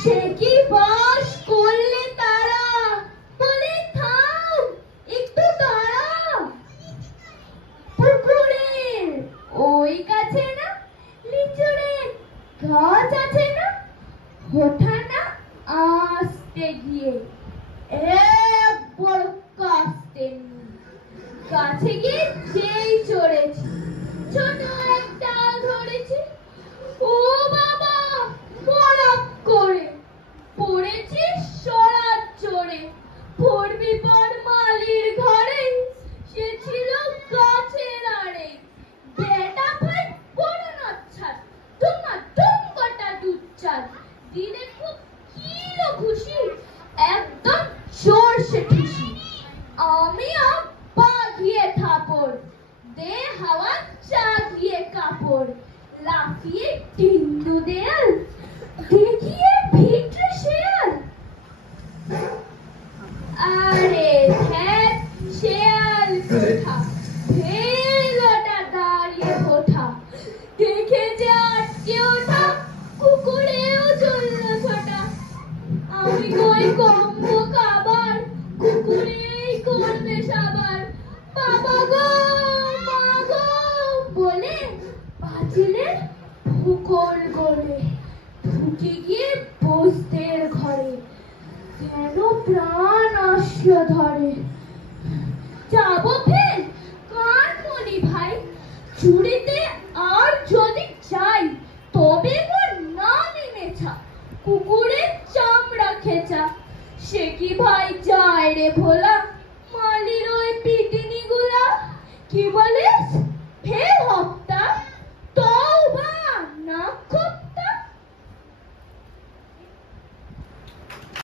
সে কি বাস করলে তারা, বলে থাম একটু দাঁড়া। পুকুরের ওই কাছে না লিচুড়ের গাছ আছে না, ওঠা না আসতে গিয়ে এক বড় কাস্তে গাছে গিয়ে যেই চড়েছি, ছোট একটা ধরেছি, ও বাবা মরক করে পড়েছি সরাত চড়ে। পড়বি পর মালির ঘরে, সে ছিল গাছের আড়ে। বেটা ভাই বড় নচ্ছার, তোমার টুঙ্গটা দুচ্চার, দিলে খুব কিলো খুশি, একদম জোরসে খুশি। আমি বাগিয়ে থাপড়, দে হাওয়া চাগিয়ে কাপড়, লাফিয়ে টিন্ডু দেয়াল, দেখিয়ে ভিটে শেয়াল। আরে ধ্যাত শেয়াল কোথা, ভেলোটা দাঁড়িয়ে ওঠা, দেখে যে আটকে ওঠা, কুকুরেও চলল ছোটা। আমি কই কম্বো খাবার, কুকুরেই করবে সাবার। বাবা গো মা গো বলে পাঁচিলের ভূগোল গলে ঢুকে গিয়ে বসতের ঘরে, কেন প্রাণ আসলো ধরে। যাবো ফের কানমনি ভাই, চুরিতে আর যদি চাই, তবে মোর নামই মেছা, কুকুরের চামড়া খেচা। সে কি ভাই যায় রে ভোলা,